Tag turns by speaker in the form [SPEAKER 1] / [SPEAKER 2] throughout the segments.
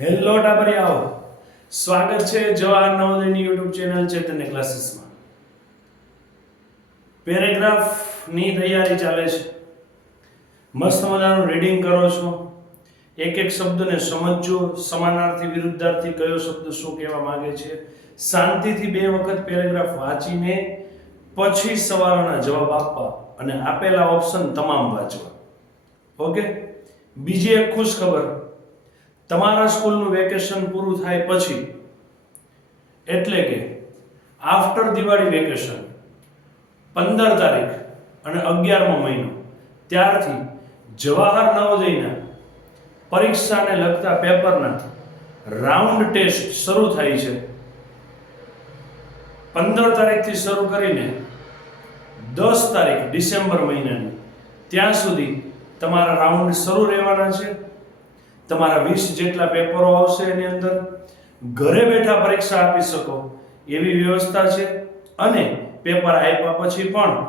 [SPEAKER 1] Hello ટાબરિયાઓ સ્વાગત છે જવાહર નવોદયની યુટ્યુબ ચેનલ ચેતન્ય ક્લાસીસમાં. પેરેગ્રાફની તૈયારી ચાલે છે. મસ્ત મજાનું રીડિંગ કરો છો. એક એક શબ્દને સમજજો. સમાનાર્થી, વિરુદ્ધાર્થી કયો શબ્દ શું કહેવા માંગે છે? શાંતિથી બે વખત પેરેગ્રાફ વાંચીને પછી સવાલોના જવાબ આપવા અને આપેલા ઓપ્શન તમામ વાંચવા. ઓકે? બીજી એક ખુશ ખબર તમારા સ્કૂલનું વેકેશન પૂરું થાય પછી, એટલે કે આફ્ટર દિવાળી વેકેશન, પંદર તારીખ અને અગિયારમો મહિનો, ત્યારથી જવાહર નવોદયના પરીક્ષાને લગતા પેપરના રાઉન્ડ ટેસ્ટ શરૂ થાય છે. પંદર તારીખથી શરૂ કરીને દસ તારીખ ડિસેમ્બર મહિનાની, ત્યાં સુધી તમારા રાઉન્ડ શરૂ રહેવાના છે. તમારા વીસ જેટલા પેપરો આવશે એની અંદર, ઘરે બેઠા પરીક્ષા આપી શકો. એવી વ્યવસ્થા છે. અને પેપર આપ્યા પછી પણ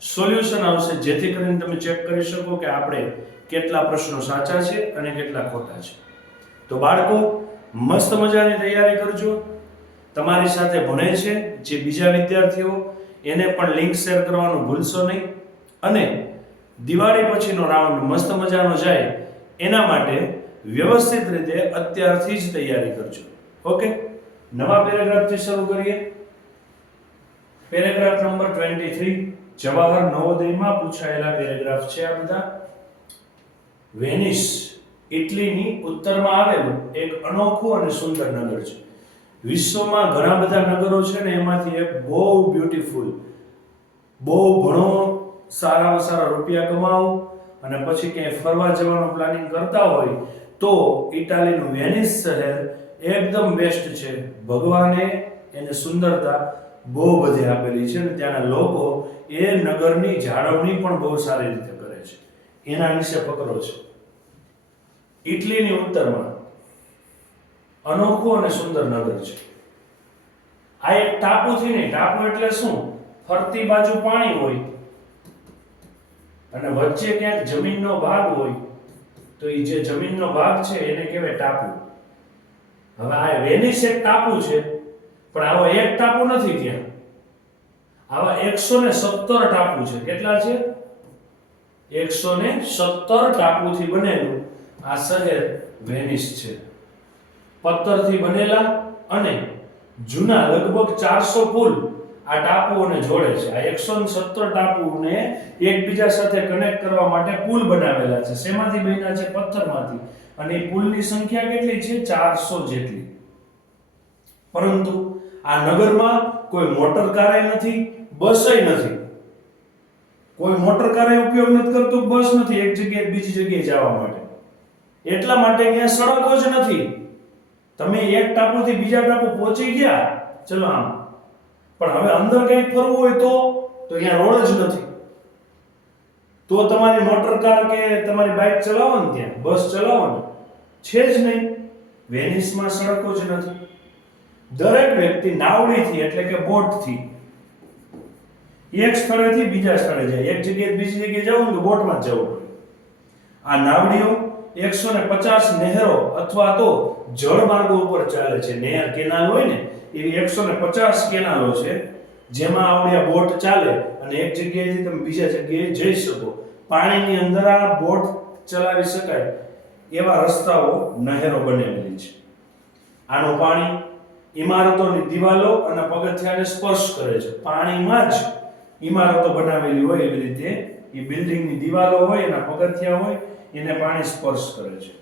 [SPEAKER 1] સોલ્યુશન આવશે, જેથી કરીને તમે ચેક કરી શકો કે આપણે કેટલા પ્રશ્નો સાચા છે અને કેટલા ખોટા છે. તો બાળકો, મસ્ત મજાની તૈયારી કરજો. તમારી સાથે ભણે છે જે બીજા વિદ્યાર્થીઓ, એને પણ લિંક શેર કરવાનું ભૂલશો નહીં. અને દિવાળી પછીનો રાઉન્ડ મસ્ત મજાનો જાય, એના માટે વ્યવસ્થિત રીતે અત્યારથી જ તૈયારી કરજો. ઓકે? નવા પેરેગ્રાફથી શરૂ કરીએ. Paragraph number twenty three. Jawahar નવોદયમાં પૂછાયેલા પેરેગ્રાફ છે આ બધા. વેનિસ, ઇટલીની ઉત્તરમાં આવેલું એક અનોખું અને સુંદર નગર છે. વિશ્વમાં ઘણા બધા નગરો છે ને એમાંથી એક બહુ બ્યુટીફુલ. બહુ ઘણો સારામાં સારા રૂપિયા કમાવો અને પછી ક્યાંય ફરવા જવાનું પ્લાનિંગ કરતા હોય તો ઇટાલીનું વેનિસ શહેર એકદમ બેસ્ટ છે. ભગવાને એને સુંદરતા બહુ બધી આપેલી છે અને ત્યાંના લોકો એ નગરની જાળવણી પણ બહુ સારી રીતે કરે છે. એના વિશે ફકરો છે. ઇટલીની ઉત્તરમાં અનોખું અને સુંદર નગર છે. આ એક ટાપુ થી નહીં ટાપુ એટલે શું? ફરતી બાજુ પાણી હોય અને વચ્ચે ક્યાંક જમીનનો ભાગ હોય તો એ જે જમીનનો ભાગ છે એને કહેવાય ટાપુ. હવે આ વેનિસ એક ટાપુ છે, પણ આવો એક ટાપુ નથી ત્યાં. આવા એકસો ને સત્તર ટાપુ છે. કેટલા છે? એકસો ને સત્તર ટાપુથી બનેલું આ શહેર વેનિસ છે. પથ્થરથી બનેલા અને જૂના લગભગ ચારસો પુલ આ ટાપુઓને જોડે છે. આ એકસો સત્તર ટાપુને એકબીજા સાથે કનેક્ટ કરવા માટે પુલ બનાવેલા છે. શેમાંથી બન્યા છે? પથ્થરમાંથી. અને એ પુલની સંખ્યા કેટલી છે? ચારસો જેટલી. પરંતુ આ નગરમાં કોઈ મોટર કારે નથી, બસય નથી. કોઈ મોટર કારે ઉપયોગ નથી કરતું, બસ નથી. એક જગ્યાએ બીજી જગ્યાએ જવા માટે. એટલા માટે ત્યાં સડકો જ નથી. તમે એક ટાપુથી બીજા ટાપુ પહોંચી ગયા? ચલો આમ. પણ હવે અંદર કંઈક ફરવું હોય તો તો અહીંયા રોડ જ નથી. તો તમારી મોટર કાર કે તમારી બાઇક ચલાવો ને ત્યાં બસ ચલાવો ને છે જ નહીં. વેનિસમાં સડકો જ નથી. દરેક વ્યક્તિ નાવડીથી એટલે કે બોટથી એક સ્થળેથી બીજા સ્થળે જાય. એક જગ્યાએ બીજી જગ્યાએ જવું તો બોટમાં જ જવું પડે. આ નાવડીઓ એકસો ને પચાસ નહેરો અથવા તો જળમાર્ગો ઉપર ચાલે છે. નહેર કેનાલ હોય ને એવી એકસો ને પચાસ કેનાલો છે, જેમાં આવડી આ બોટ ચાલે અને એક જગ્યાએથી તમે બીજા જગ્યાએ જઈ શકો. પાણીની અંદર આ બોટ ચલાવી શકાય એવા રસ્તાઓ નહેરો બનેલી છે. આનું પાણી ઇમારતોની દિવાલો અને પગથિયાને સ્પર્શ કરે છે. પાણીમાં જ ઇમારતો બનાવેલી હોય એવી રીતે. એ બિલ્ડિંગની દિવાલો હોય, એના પગથિયા હોય, એને પાણી સ્પર્શ કરે છે.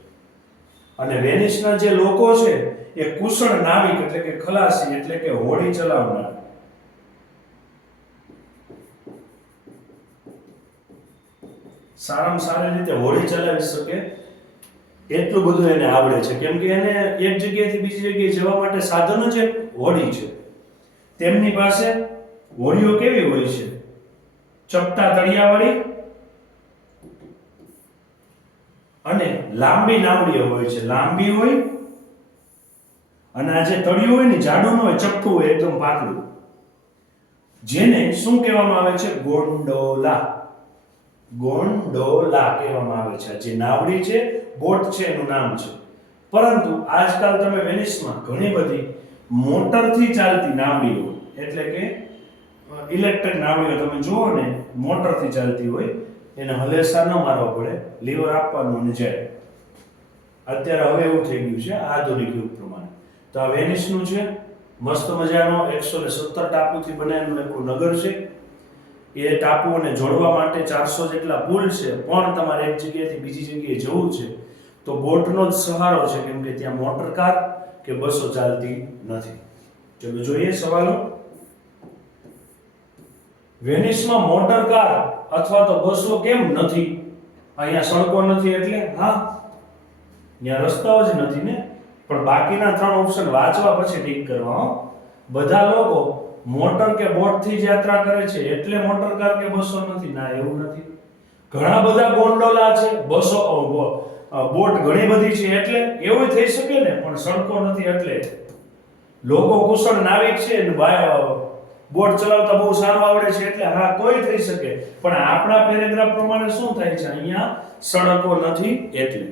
[SPEAKER 1] અને વેનિસના જે લોકો છે એ કુશળ નાવિક એટલે કે ખલાસી એટલે કે હોડી ચલાવનાર. સારામાં સારી રીતે હોડી ચલાવી શકે. એટલું બધું એને આવડે છે. કેમ કે એને એક જગ્યાએથી બીજી જગ્યાએ જવા માટે સાધન જ એક હોડી છે. તેમની પાસે હોડીઓ કેવી હોય છે? ચપટા તળિયાવાળી અને લાંબી નાવડીઓ હોય છે. લાંબી હોય અને આ જે તળિયું હોય ને, જાડું ન હોય, ચપટું હોય, એકદમ પાતળું. જેને શું કહેવામાં આવે છે? ગોંડોલા. ગોંડોલા કહેવામાં આવે છે. જે નાવડી છે, બોટ છે, એનું નામ છે. પરંતુ આજકાલ તમે વેનિસમાં ઘણી બધી મોટરથી ચાલતી નાવડીઓ એટલે કે ઇલેક્ટ્રિક નાવડીઓ તમે જુઓ ને, મોટરથી ચાલતી હોય, એને હલેસા ન મારવા પડે, લીવર આપવાનું અને જાય. અત્યારે હવે એવું થઈ ગયું છે, આધુનિક યુગ. તો આ વેનિસનું છે. મસ્ત મજાનો એકસો ને સત્તર ટાપુથી બનાવેલું એક નગર છે. એ ટાપુઓને જોડવા માટે ચારસો જેટલા પુલ છે, પણ તમારે એક જગ્યાએથી બીજી જગ્યાએ જવું છે. તો બોટનો જ સહારો છે, કેમ કે ત્યાં મોટર કાર કે બસો ચાલતી નથી. ચલો જોઈએ સવાલો. વેનિસમાં મોટર કાર અથવા તો બસો કેમ નથી? અહીંયા સડકો નથી એટલે, હા, ત્યાં રસ્તાઓ જ નથી ને? પણ બાકીના ત્રણ ઓપ્શન વાંચવા પછી ટીક કરવા હો. બધા લોકો મોટર કે બોટથી જ યાત્રા કરે છે, એટલે મોટર કાર કે બસો નથી? ના, એવું નથી. ઘણા બધા ગોંડોલા છે, બસો બોટ ઘણી બધી છે, એટલે એવું થઈ શકે ને, પણ સડકો નથી, એટલે. લોકો કુશળ નાવિક છે, ને બોટ ચલાવતા બહુ સારું આવડે છે, એટલે હા, કોઈ થઈ શકે. પણ આપણા પેરેગ્રાફ પ્રમાણે શું થાય છે? અહીંયા સડકો નથી, એટલે.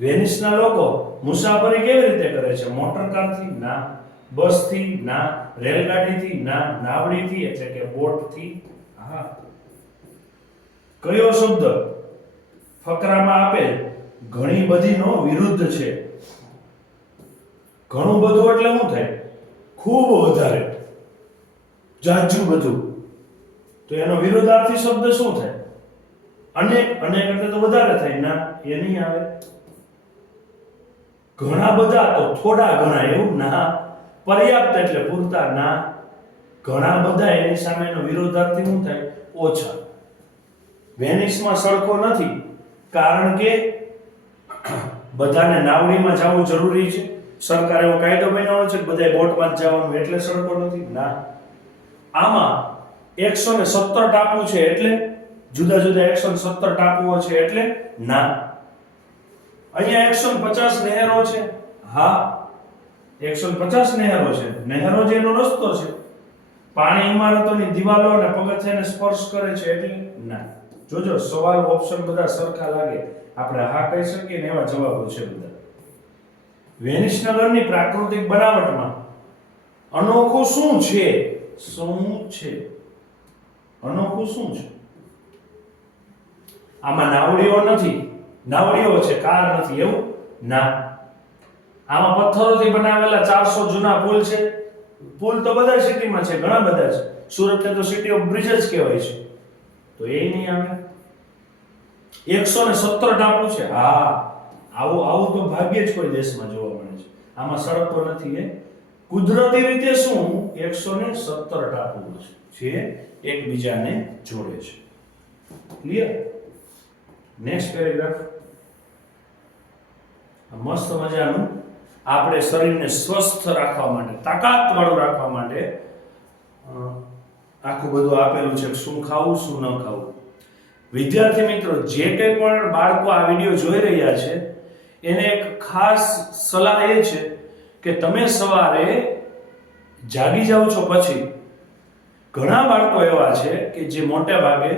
[SPEAKER 1] વેનિસના લોકો મુસાફરી કેવી રીતે કરે છે? મોટર કારથી ના, બસથી ના, રેલગાડીથી ના, નાવડીથી એટલે કે બોટથી? હા. કયો શબ્દ ફકરામાં આપેલ? ઘણી બધીનો વિરુદ્ધ છે. ઘણું બધું એટલે શું થાય? ખૂબ વધારે. જાજુ બધું. તો એનો વિરોધાર્થી શબ્દ શું થાય? અનેક અનેક એટલે તો વધારે થાય. ના, એ નહીં આવે. ઘણા બધા તો થોડા ઘણા એવું ના, પર્યાપ્ત એટલે પૂરતા ના, ઘણા બધા એની સામેનો વિરોધાર્થી શું થાય? ઓછા. વેનિસમાં સડકો નથી, કારણ કે બધાને નાવડીમાં જવું જરૂરી છે. સરકાર એવો કાયદો બનાવ્યો છે કે બધાએ બોટમાં જ જવાનું એટલે સડકો નથી? ના. આમાં એકસો ને સત્તર ટાપુ છે એટલે, જુદા જુદા એકસો ને સત્તર ટાપુઓ છે એટલે, ના. અહીંયા એકસો પચાસ નહેરો છે. હા એકસો પચાસ નહેરો છે. નહેરો જે એનો રસ્તો છે. પાણી ઇમારતોની દિવાલો અને પગથિયાને સ્પર્શ કરે છે એટલે ના. જોજો, સવાલ ઓપ્શન બધા સરખા લાગે. આપણે હા કહી શકીએ ને એવા જવાબો છે બધા. વેનિસ નગરની પ્રાકૃતિક બનાવટમાં અનોખું શું છે? શું છે? અનોખું શું છે? આમાં નાવડીઓ નથી. નાવડીઓ છે કાર નથી એવું? ના. આમાં પથ્થરોથી બનાવેલા ચારસો જૂના પુલ છે. પુલ તો બધા સિટીમાં છે, ઘણા બધા છે. સુરતને તો સિટી ઓફ બ્રિજ જ કહેવાય છે. તો એ નહીં આવે? એકસો ને સત્તર ટાપુ છે. હા. આવું આવું તો ભાગ્યે જ કોઈ દેશમાં જોવા મળે છે. આમાં સડકો નથી એ. કુદરતી રીતે શું? એકસો ને સત્તર ટાપુ છે, જે એકબીજાને જોડે છે. ક્લિયર નેક્સ્ટ પેરેગ્રાફ મસ્ત મજાનું. આપણે શરીરને સ્વસ્થ રાખવા માટે, તાકાતવાળું રાખવા માટે આખું બધું આપેલું છે શું ખાવું, શું ન ખાવું. વિદ્યાર્થી મિત્રો, જે કંઈ પણ બાળકો આ વીડિયો જોઈ રહ્યા છે, એને એક ખાસ સલાહ એ છે કે તમે સવારે જાગી જાઓ છો પછી, ઘણા બાળકો એવા છે કે જે મોટે ભાગે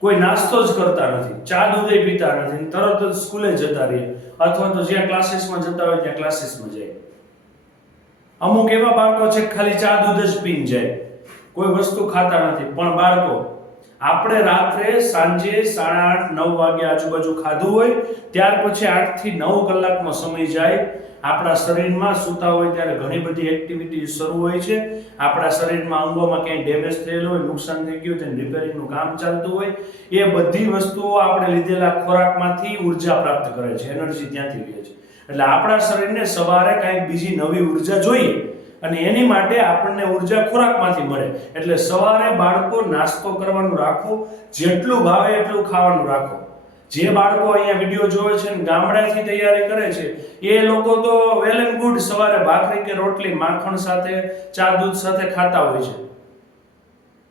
[SPEAKER 1] કોઈ નાસ્તો જ કરતા નથી, ચા દૂધે પીતા નથી, તરત જ સ્કૂલે જતા રહે અથવા તો જ્યાં ક્લાસીસમાં જતા હોય ત્યાં ક્લાસીસમાં જાય. અમુક એવા બાળકો છે ખાલી ચા દૂધ જ પીને જાય. કોઈ વસ્તુ ખાતા નથી, પણ બાળકો આપણે રાત્રે સાંજે સાડા આઠ, નવ વાગ્યા આજુબાજુ ખાધું હોય, ત્યાર પછી આઠથી નવ કલાકનો સમય જાય, આપણા શરીરમાં સૂતા હોય ત્યારે ઘણી બધી એક્ટિવિટી શરૂ હોય છે. આપણા શરીરમાં અંગોમાં ક્યાંય ડેમેજ થયેલું હોય, નુકસાન થઈ ગયું તેને રિપેરિંગનું કામ ચાલતું હોય, એ બધી વસ્તુઓ આપણે લીધેલા ખોરાકમાંથી ઊર્જા પ્રાપ્ત કરે છે એનર્જી ત્યાંથી લે છે. એટલે આપણા શરીરને સવારે કાંઈક બીજી નવી ઊર્જા જોઈએ અને એની માટે આપણને ઊર્જા ખોરાકમાંથી મળે. એટલે સવારે બાળકો નાસ્તો કરવાનું રાખો, જેટલું ભાવે એટલું ખાવાનું રાખો. જે બાળકો અહીંયા વીડિયો જોવે છે ને ગામડાથી તૈયારી કરે છે, એ લોકો તો વેલ એન્ડ ગુડ સવારે ભાખરી કે રોટલી માખણ સાથે, ચા દૂધ સાથે ખાતા હોય છે.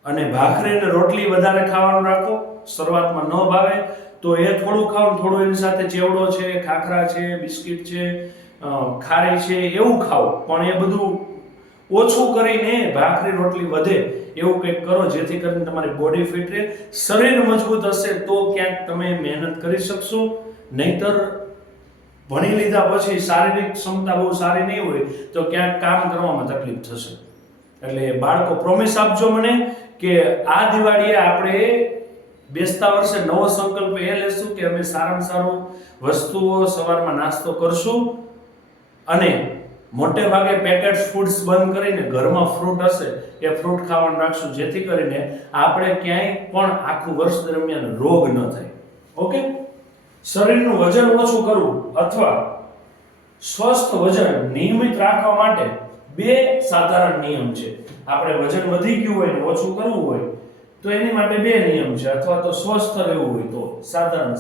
[SPEAKER 1] અને ભાખરી અને રોટલી વધારે ખાવાનું રાખો, શરૂઆતમાં ન ભાવે, તો એ થોડું ખાવ થોડું એની સાથે ચેવડો છે, ખાખરા છે, બિસ્કિટ છે ખારી છે, એવું ખાવ પણ એ બધું ઓછું કરીને ભાખરી રોટલી વધે એવું કંઈક કરો, જેથી કરીને તમારી બોડી ફિટ રહે, શરીર મજબૂત હશે તો ક્યાંક તમે મહેનત કરી શકશો. નહીતર ભણી લીધા પછી શારીરિક ક્ષમતા બહુ સારી નહીં હોય તો ક્યાંક કામ કરવામાં તકલીફ થશે. એટલે બાળકો પ્રોમિસ આપજો મને કે આ દિવાળીએ આપણે બેસતા વર્ષે નવો સંકલ્પ એ લેશું કે અમે સારામાં સારું વસ્તુઓ સવારમાં નાસ્તો કરશું. અને મોટે ભાગે પેકેટ ફૂડ્સ બંધ કરીને ઘરમાં ફ્રૂટ હશે, એ ફ્રૂટ ખાવાનું રાખશું. જેથી કરીને આપણે ક્યાંય પણ આખું વર્ષ દરમિયાન રોગ ન થાય. ઓકે શરીરનું વજન ઓછું કરવું અથવા સ્વસ્થ વજન નિયમિત રાખવા માટે બે સાધારણ નિયમ છે. આપણે વજન વધી ગયું હોય ને ઓછું કરવું હોય, તો એની માટે બે નિયમ છે. અથવા તો સ્વસ્થ રહેવું હોય તો સાધારણ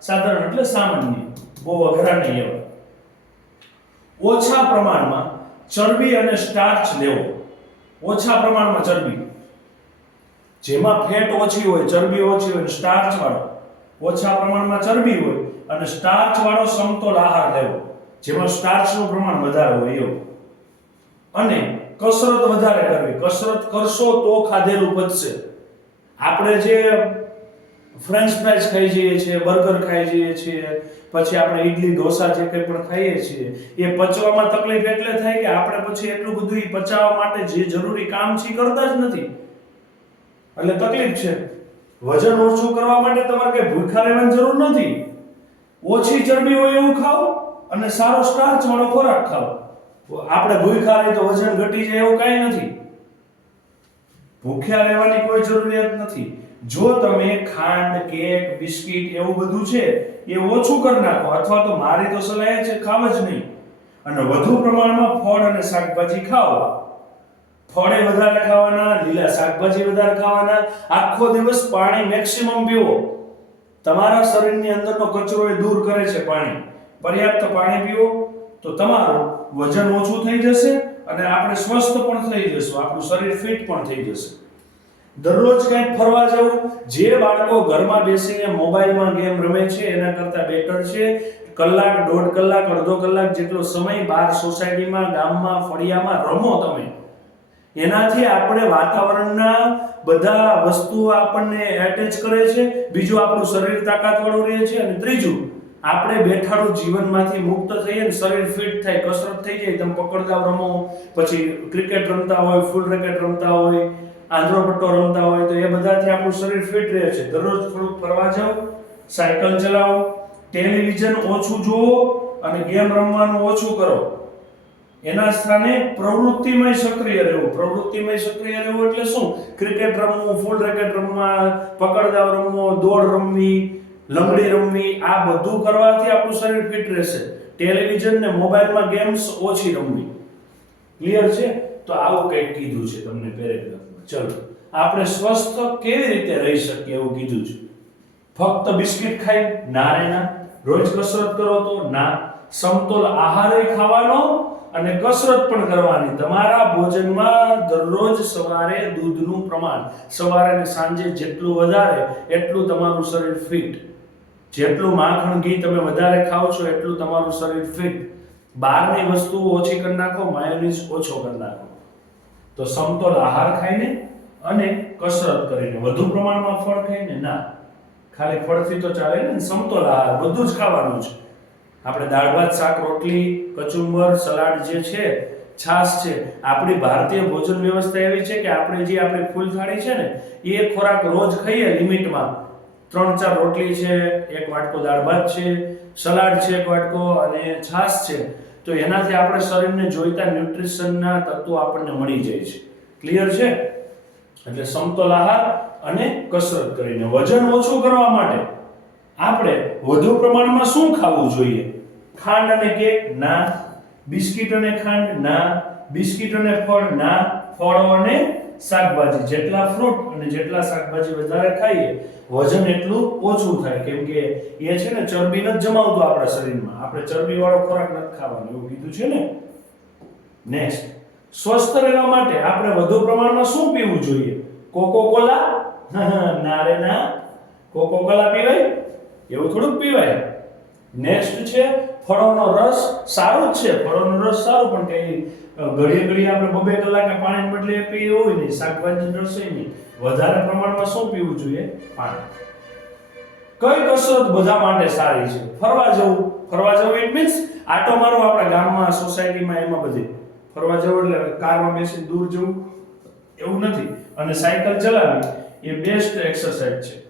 [SPEAKER 1] સાધારણ એટલે સામાન્ય, બહુ અઘરા નહીં ઓછા પ્રમાણમાં ચરબી અને સ્ટાર્ચ લેવો. ઓછા પ્રમાણમાં ચરબી. જેમાં ફેટ ઓછી હોય, ચરબી ઓછી હોય સ્ટાર્ચ વાળો, ઓછા પ્રમાણમાં ચરબી હોય અને સ્ટાર્ચ વાળો સમતોલ આહાર લેવો. જેમાં સ્ટાર્ચનું પ્રમાણ વધારે હોય એવું. અને કસરત વધારે કરવી. કસરત કરશો તો ખાધેલું પચશે આપણે જે ફ્રેન્ચ ફ્રાઈઝ ખાઈ જઈએ છીએ બર્ગર ખાઈ જઈએ છીએ, પછી આપણે ઈડલી, ઢોસા જે કંઈ પણ ખાઈએ છીએ, એ પચવામાં તકલીફ એટલે થાય કે આપણે પછી એટલું બધું એ પચાવવા માટે જે જરૂરી કામ છે કરતા જ નથી. એટલે તકલીફ છે. વજન ઓછું કરવા માટે તમારે કઈ ભૂખા રહેવાની જરૂર નથી. ઓછી ચરબી હોય એવું ખાઓ અને સારો સ્ટાર્ચ વાળો ખોરાક ખાઓ. આપણે ભૂખા રહી તો વજન ઘટી જાય એવું કાંઈ નથી. ભૂખ્યા રહેવાની કોઈ જરૂરિયાત નથી. જો તમે ખાંડ, કેક, બિસ્કિટ એવું બધું છે, એ ઓછું કરી નાખો, અથવા તો મારી તો સલાહ છે, ખાવ જ નહીં. અને વધુ પ્રમાણમાં ફળ અને શાકભાજી ખાઓ. ફળે વધારે ખાવાના, લીલા શાકભાજી વધારે ખાવાના, આખો દિવસ પાણી મેક્સિમમ પીવો. તમારા શરીરની અંદરનો કચરો એ દૂર કરે છે પાણી. પર્યાપ્ત પાણી પીવો, તો તમારું વજન ઓછું થઈ જશે અને આપણે સ્વસ્થ પણ થઈ જશું, આપણું શરીર ફિટ પણ થઈ જશે. દરરોજ કંઈક ફરવા જવું. જે બાળકો ઘરમાં બેસીને મોબાઈલમાં ગેમ રમે છે, એના કરતાં બેટર છે. કલાક, દોઢ કલાક, અડધો કલાક જેટલો સમય બહાર સોસાયટીમાં, ગામમાં, ફળિયામાં રમો તમે. એનાથી આપણે વાતાવરણના બધા વસ્તુઓ આપણને એટેચ કરે છે. બીજું આપણું શરીર તાકાતવાળું રહે છે. અને ત્રીજું, આપણે બેઠાડું જીવનમાંથી મુક્ત થઈએ ને શરીર ફિટ થાય, કસરત થઈ જાય, તમે પકડદાવ રમો. પછી ક્રિકેટ રમતા હોય ફૂલ રેકેટ રમતા હોય. આંધ્રો પટ્ટો રમતા હોય તો એ બધાથી આપણું શરીર ફિટ રહે છે. દરરોજ થોડુંક ફરવા જાઓ, સાયકલ ચલાવો ટેલિવિઝન ઓછું જુઓ અને ગેમ રમવાનું ઓછું કરો. એના સ્થાને પ્રવૃત્તિમય સક્રિય રહેવું. પ્રવૃત્તિમય સક્રિય રહેવું એટલે શું? ક્રિકેટ રમવું ફૂલ રેકેટ રમવા, પકડદાવ રમવો, દોડ રમવી લંગડી રમવી, આ બધું કરવાથી આપણું શરીર ફિટ રહેશે. ટેલિવિઝન ને મોબાઈલમાં ગેમ્સ ઓછી રમવી. ક્લિયર છે? તો આવું કંઈક કીધું છે તમને પેરેગ્રાફમાં ચલો, આપણે સ્વસ્થ કેવી રીતે રહી શકીએ એવું કીધું છે. ફક્ત બિસ્કિટ ખાઈ ના રે ના. રોજ કસરત કરો તો ના. સમતોલ આહારે ખાવાનો અને કસરત પણ કરવાની. તમારા ભોજનમાં દરરોજ સવારે દૂધનું પ્રમાણ, સવારે અને સાંજે જેટલું વધારે, એટલું તમારું શરીર ફિટ જેટલું માખણ, ઘી તમે વધારે ખાઓ છો, એટલું તમારું શરીર ફિટ બહારની વસ્તુઓ ઓછી કરી નાખો, માયોનીઝ ઓછો કરી નાખો. તો સમતોલ આહાર ખાઈને અને કસરત કરીને, વધુ પ્રમાણમાં ફળ ખાઈને ના. ખાલી ફળથી તો ચાલે ને, સમતોલ આહાર, બધું જ ખાવાનું છે. આપણે દાળ, ભાત, શાક, રોટલી, કચુંબર, સલાડ જે છે, છાશ છે, આપણી ભારતીય ભોજન વ્યવસ્થા એવી છે કે આપણે જે આપણી ફૂલ થાળી છે ને, એ ખોરાક રોજ ખાઈએ લિમિટમાં. ત્રણ, ચાર રોટલી છે, એક વાટકો દાળ, ભાત છે, સલાડ છે, એક વાટકો અને છાશ છે. તો એનાથી આપણે શરીરને જોઈતા ન્યુટ્રિશનના તત્વો આપણને મળી જાય છે. ક્લિયર છે? એટલે સમતોલ આહાર અને કસરત કરીને. વજન ઓછું કરવા માટે આપણે વધુ પ્રમાણમાં શું ખાવું જોઈએ? ખાંડ અને કેક? ના. બિસ્કિટ અને ખાંડ? ના. બિસ્કિટ અને ફળ? ના. ફળો અને શાકભાજી. જેટલા ફ્રૂટ અને જેટલા શાકભાજી વધારે ખાઈએ, વજન એટલું ઓછું થાય. કેમ કે એ છે ને ચરબી નથી જમાવતું આપણા શરીરમાં. આપણે ચરબી વાળો ખોરાક નથી ખાવાનો. એવું કીધું છે ને? નેક્સ્ટ સ્વસ્થ રહેવા માટે આપણે વધુ પ્રમાણમાં શું પીવું જોઈએ? કોકો કોલા ના રે ના. કોકો કોલા પીવાય? એવું થોડુંક પીવાય. નેક્સ્ટ છે, ફળોનો રસ સારું જ છે. ફળોનો રસ સારું, પણ કઈ ઘડીએ ઘડીએ આપણે બબે કલાકે પાણી બદલે પીએ હોય નહીં. શાકભાજી રસ નહીં. વધારે પ્રમાણમાં શું પીવું જોઈએ? પાણી. કઈ કસરત બધા માટે સારી છે? ફરવા જવું. ફરવા જવું ઇટ મીન્સ આટો મારો આપણા ગામમાં સોસાયટીમાં એમાં બધે. ફરવા જવું એટલે કારમાં બેસીને દૂર જવું. એવું નથી. અને સાયકલ ચલાવવી એ બેસ્ટ એક્સરસાઇઝ છે.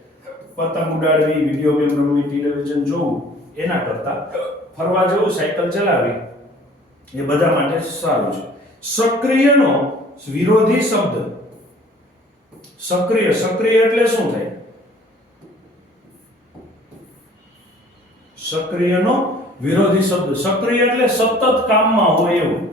[SPEAKER 1] પતંગ ઉડાડવી વીડિયો ગેમ રમવી ટેલિવિઝન જોવું. એના કરતા ફરવા જવું, સાયકલ ચલાવી એ બધા માટે સારું છે. સક્રિયનો વિરોધી શબ્દ. સક્રિય સક્રિય એટલે શું થાય? સક્રિયનો વિરોધી શબ્દ. સક્રિય એટલે સતત કામમાં હોય એવું.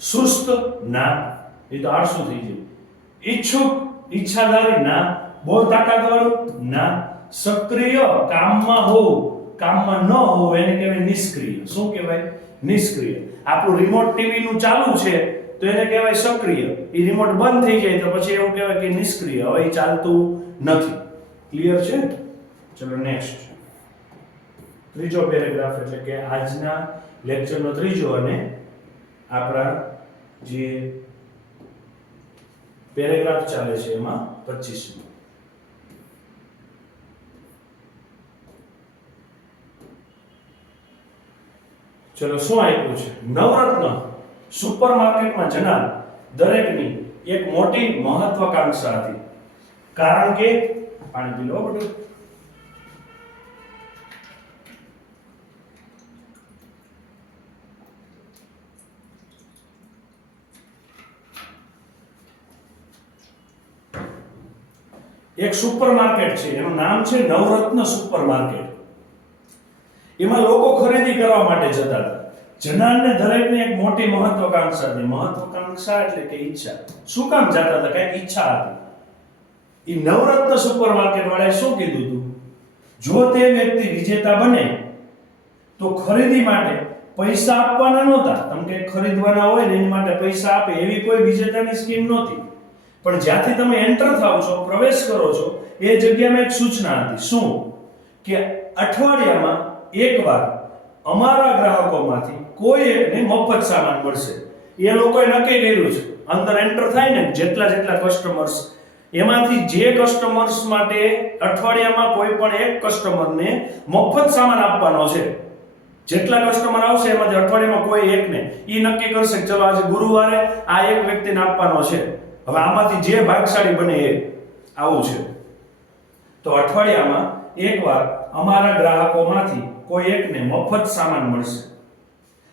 [SPEAKER 1] સુસ્ત ના, એ તો આળસુ થઈ જાય ઈચ્છુક, ઈચ્છાધારી ના બહુ તાકાત વાળું ના. સક્રિય કામમાં હોવું કામમાં ન હોવું એને કહેવાય નિષ્ક્રિય. શું કહેવાય? નિષ્ક્રિય. આપણું રિમોટ ટીવી નું ચાલુ છે, તો એને કહેવાય સક્રિય. એ રિમોટ બંધ થઈ જાય, તો પછી એવું કહેવાય કે નિષ્ક્રિય. હવે એ ચાલતું નથી. ક્લિયર છે? ચલો નેક્સ્ટ ત્રીજો પેરેગ્રાફ એટલે કે આજના લેક્ચરનો ત્રીજો અને આપણા જે પેરેગ્રાફ ચાલે છે એમાં પચીસમો. ચલો, શું આપ્યું છે? નવરત્ન સુપરમાર્કેટમાં જનાર દરેકની એક મોટી મહત્વાકાંક્ષા હતી. કારણ કે, પાણી પી લો બધું. એક સુપરમાર્કેટ છે, એનું નામ છે નવરત્ન સુપરમાર્કેટ. એમાં લોકો ખરીદી કરવા માટે જતા હતા. જનારને દરેકને એક મોટી મહત્વકાંક્ષા હતી. મહત્વકાંક્ષા એટલે કે ઈચ્છા. શું કામ જતા હતા? કંઈક ઈચ્છા હતી. એ નવરત્ન સુપરમાર્કેટ વાળાએ શું કીધું હતું? જો તે વ્યક્તિ વિજેતા બને, તો ખરીદી માટે પૈસા આપવાના નહોતા. તમે કંઈક ખરીદવાના હોય ને એની માટે પૈસા આપે, એવી કોઈ વિજેતાની સ્કીમ નહોતી. પણ જ્યાંથી તમે એન્ટર થાવ છો, પ્રવેશ કરો છો, એ જગ્યામાં એક સૂચના હતી. શું? કે અઠવાડિયામાં એકવાર અમારા ગ્રાહકોમાંથી કોઈ એકને મફત સામાન મળશે. એ લોકોએ નક્કી કર્યું છે, અંદર એન્ટર થાય ને જેટલા જેટલા કસ્ટમર્સ એમાંથી જે કસ્ટમર્સ માટે અઠવાડિયામાં કોઈ પણ એક કસ્ટમરને મફત સામાન આપવાનો છે, જેટલા કસ્ટમર આવશે એમાંથી અઠવાડિયામાં કોઈ એકને, એ નક્કી કરશે ચલો આજે ગુરુવારે આ એક વ્યક્તિને આપવાનો છે. હવે આમાંથી જે ભાગશાળી બને એ આવું છે. તો અઠવાડિયામાં એકવાર અમારા ગ્રાહકોમાંથી કોઈ એકને મફત સામાન મળશે.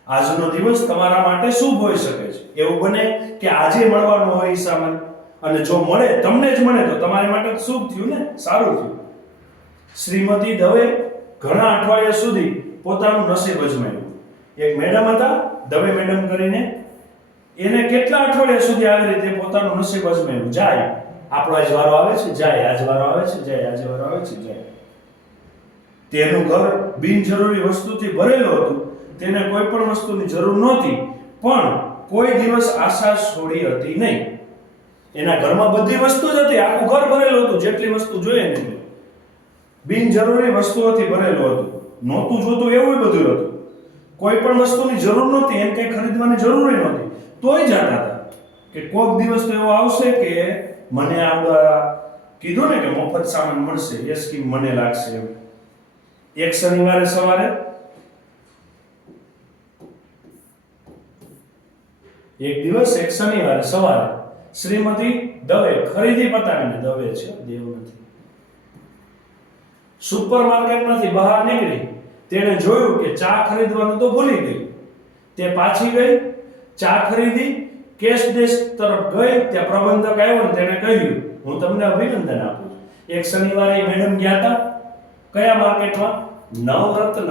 [SPEAKER 1] આજનો દિવસ તમારા માટે શુભ હોઈ શકે છે. એવું બને કે આજે મળવાનો હોય એ સામાન. અને જો મળે, તમને જ મળે, તો તમારી માટે શુભ થયું ને? સારું થયું. શ્રીમતી દવે ઘણા અઠવાડિયા સુધી પોતાનું નસીબ અજમાવ્યું. એક મેડમ હતા, દવે મેડમ કરીને, એને કેટલા અઠવાડિયા સુધી આવી રીતે પોતાનું નસીબ અજમાવ્યું? જાય. આપણો આજ વારો આવે છે, જાય. આજ વારો આવે છે, જાય. આજે વારો આવે છે, જાય. તેનું ઘર બિનજરૂરી વસ્તુથી ભરેલું હતું. તેને કોઈ પણ વસ્તુની જરૂર નહોતી, પણ કોઈ દિવસ આશા છોડી હતી નહીં. એના ઘરમાં બધી વસ્તુ જ હતી, આખું ઘર ભરેલું હતું, જેટલી વસ્તુ જોઈએ ને બિનજરૂરી વસ્તુઓથી ભરેલું હતું. નહોતું જોતું એવું બધું હતું. કોઈ પણ વસ્તુની જરૂર નહોતી, એમ કંઈ ખરીદવાની જરૂર નહોતી. તોય જતા હતા કે કોઈક દિવસ તો એવો આવશે કે મને આ કીધું ને કે મફત સામાન મળશે. એ સ્કીમ મને લાગશે એમ. એક શનિવારે સવારે, એક દિવસ, એક શનિવારે સવારે. શ્રીમતી દવે ખરીદી પતાવીને દવે છે, દેવ નથી. સુપરમાર્કેટમાંથી બહાર નીકળી તેણે જોયું કે ચા ખરીદવાનું તો ભૂલી ગઈ. તે પાછી ગઈ, ચા ખરીદી, કેશ ડેસ્ક તરફ ગઈ, ત્યાં પ્રબંધક આવ્યો ને તેણે કહ્યું, હું તમને અભિનંદન આપું એક શનિવારે મેડમ ગયા હતા કયા માર્કેટમાં? નવરત્ન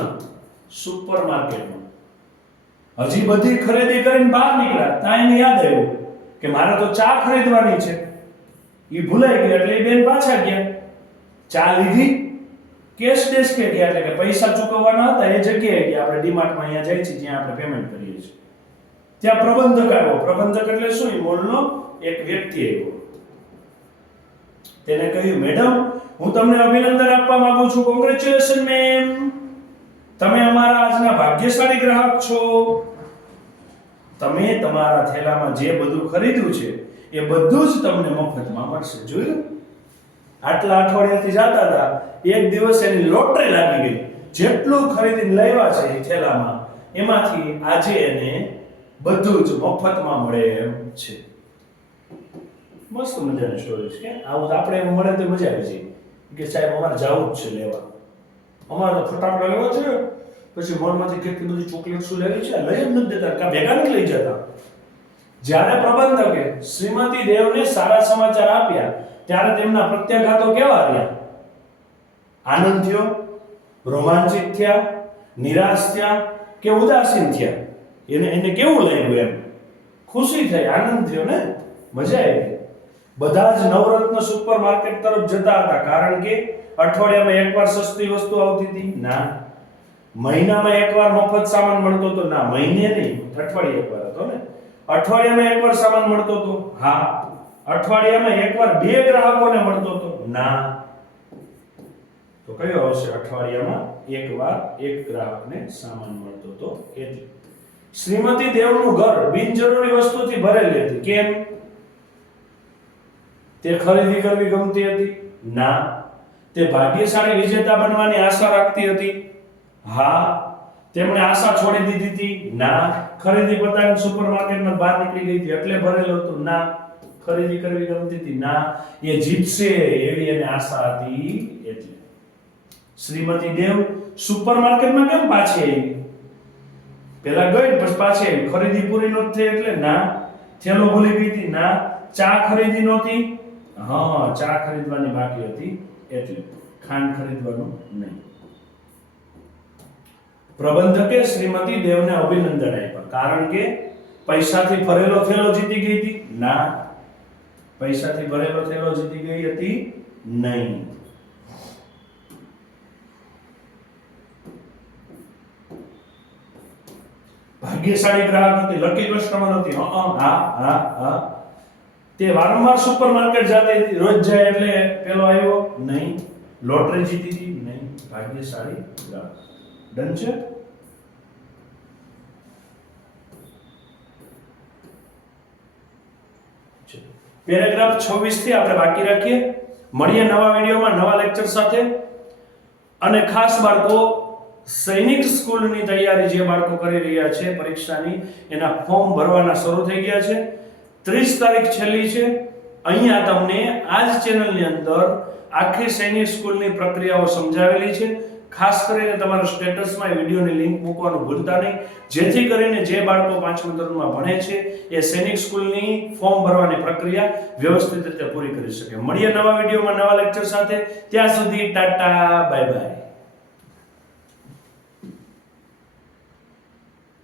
[SPEAKER 1] સુપર માર્કેટમાં હજી બધી ખરીદી કરીને બહાર નીકળ્યા. ત્યાં એને યાદ આવ્યું કે મારે તો ચા ખરીદવાની છે. એ ભૂલાઈ ગઈ એટલે એ બેન પાછા ગયા. ચા લીધી, કેશ ડેસ્કે ગયા એટલે કે પૈસા ચૂકવવાના હતા, એ જગ્યાએ ગયા. આપણે ડીમાર્ટમાં અહીંયા જાય છીએ, જ્યાં આપણે પેમેન્ટ કરીએ છીએ. ત્યાં પ્રબંધક આવ્યો. પ્રબંધક એટલે શું? એ મોલનો એક વ્યક્તિ આવ્યો. તેને કહ્યું, મેડમ હું તમને અભિનંદન આપવા માંગુ છું. કોંગ્રેચ્યુલેશન મેમ તમે અમારા આજના ભાગ્યશાળી ગ્રાહક છો. તમે તમારા થેલામાં જે બધું ખરીદ્યું છે, એ બધું જ તમને મફતમાં મળશે. જોયું? આટલા અઠવાડિયાથી જતા હતા, એક દિવસ એની લોટરી લાગી ગઈ. જેટલું ખરીદીને લાવ્યા છે એ થેલામાં, એમાંથી આજે એને બધું જ મફતમાં મળે એમ છે. મસ્ત મજાની સ્ટોરી છે. આવું આપણે મળે તો મજા આવી જાય. કે સાહેબ, અમારે જવું જ છે લેવા અમારે તો ફટાકડા લેવા છે. પછી મોલમાંથી કેટલી બધી શું લેવી છે? લઈ જ નથી દેતા. કા ભેગા નથી લઈ જતા? જ્યારે પ્રબંધકે શ્રીમતી દેવને સારા સમાચાર આપ્યા, ત્યારે તેમના પ્રત્યાઘાતો કેવા રહ્યા? આનંદ થયો? રોમાંચિત થયા? નિરાશ થયા? કે ઉદાસીન થયા? એને એને કેવું લાગ્યું એમ? ખુશી થઈ, આનંદ થયો ને? મજા આવી. બધા જ નવરત્ન સુપર માર્કેટ તરફ જતા હતા. કારણ કે અઠવાડિયામાં એકવાર સસ્તી વસ્તુ આવતી હતી. ના. મહિનામાં એકવાર મફત સામાન મળતો હતો. ના, મહિને નહીં. અઠવાડિયે એકવાર હતો ને. અઠવાડિયામાં એકવાર સામાન મળતો હતો. હા. અઠવાડિયામાં એકવાર બે ગ્રાહકોને મળતો હતો. ના. તો કયો આવશે? અઠવાડિયામાં એકવાર એક ગ્રાહકને સામાન મળતો હતો. એટલે શ્રીમતી દેવનું ઘર બિનજરૂરી વસ્તુથી ભરેલી હતી. કેમ? તે ખરીદી કરવી ગમતી હતી? ના. તે ભાગ્યશાળી વિજેતા બનવાની આશા રાખતી હતી? હા. તેમણે આશા છોડી દીધી હતી? ના. ખરીદી પતાવીને સુપરમાર્કેટમાં બહાર નીકળી ગઈ હતી એટલે ભરેલો હતો? ના. ખરીદી કરવી ગમતી હતી? ના. એ જીતશે એવી એને આશા હતી એટલે. શ્રીમતી દેવ, સુપરમાર્કેટમાં કેમ પાછી આવી? પેલા ગઈ પછી પાછી આવી. ખરીદી પૂરી નહોતી થઈ એટલે? ના. થેલો ભૂલી ગઈ હતી? ના. ચા ખરીદી નહોતી? હા ચા ખરીદવાની બાકી હતી એટલે ખાંડ ખરીદવાનું નહીં. પ્રબંધકે શ્રીમતી દેવને અભિનંદન આપ્યા. કારણ કે પૈસાથી ભરેલો થેલો જીતી ગઈ હતી? ના. પૈસાથી ભરેલો થેલો જીતી ગઈ હતી? નહીં. ભાગ્યશાળી ગ્રાહક હતી લકી કસ્ટમર હતી. હં, હં, હા હા. તે વારંવાર સુપરમાર્કેટ જાતે રોજ જાય એટલે પેલો આવ્યો, નહીં, લોટરી જીતી હતી, નહીં ભાગ્યશાળી ડન છે? પેરેગ્રાફ 26 થી આપણે બાકી રાખીએ. મળીએ નવા વિડીયોમાં, નવા લેક્ચર સાથે. અને ખાસ બાળકો, સૈનિક સ્કૂલની તૈયારી જે બાળકો કરી રહ્યા છે પરીક્ષાની, એના ફોર્મ ભરવાના શરૂ થઈ ગયા છે. ત્રીસ તારીખ છેલ્લી છે. અહીંયા તમને આ જ ચેનલની અંદર આખી સૈનિક સ્કૂલની પ્રક્રિયાઓ સમજાવેલી છે. ખાસ કરીને તમારા સ્ટેટસમાં એ વિડીયોની લિંક મૂકવાનું ભૂલતા નહીં. જેથી કરીને જે બાળકો પાંચમા ધોરણમાં ભણે છે, એ સૈનિક સ્કૂલની ફોર્મ ભરવાની પ્રક્રિયા વ્યવસ્થિત રીતે પૂરી કરી શકે. મળીએ નવા વિડીયોમાં નવા લેક્ચર સાથે. ત્યાં સુધી ટાટા બાય બાય